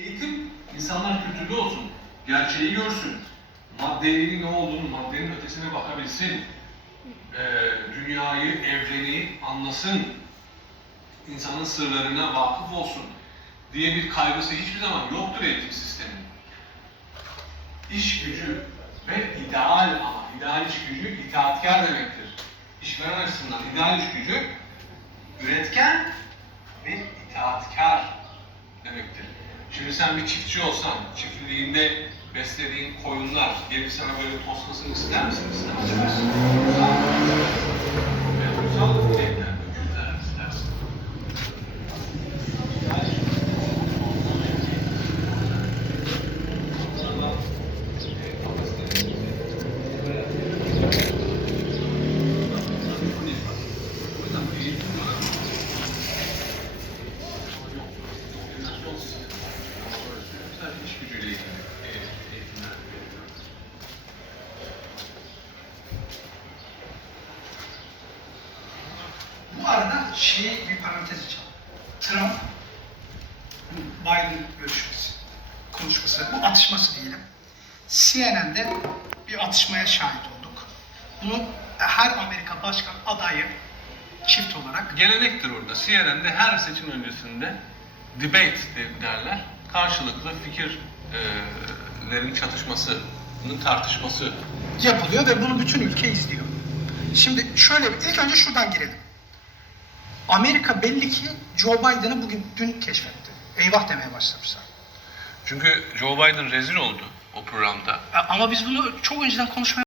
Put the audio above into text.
Eğitim insanlar kültürlü olsun, gerçeği görsün, maddenin ne olduğunu, maddenin ötesine bakabilsin, Ee, dünyayı, evreni anlasın, insanın sırlarına vakıf olsun diye bir kaygısı hiçbir zaman yoktur eğitim sisteminin. İş gücü ve ideal ama ideal iş gücü itaatkar demektir. İşveren açısından ideal iş gücü üretken ve itaatkar demektir. Şimdi sen bir çiftçi olsan, çiftliğinde beslediğin koyunlar gelip sana böyle toslasın ister misin? İstemez misin? Arada şey bir parantez açalım. Trump, Biden görüşmesi, konuşması, bu atışması diyelim. CNN'de bir atışmaya şahit olduk. Bunu her Amerika başkan adayı çift olarak Gelenektir orada. CNN'de her seçim öncesinde debate de- derler. Karşılıklı fikirlerin çatışmasının tartışması. yapılıyor ve bunu bütün ülke izliyor. Şimdi şöyle ilk önce şuradan girelim. Amerika belli ki Joe Biden'ı bugün dün keşfetti. Eyvah demeye başlamışlar. Çünkü Joe Biden rezil oldu o programda. Ama biz bunu çok önceden konuşmaya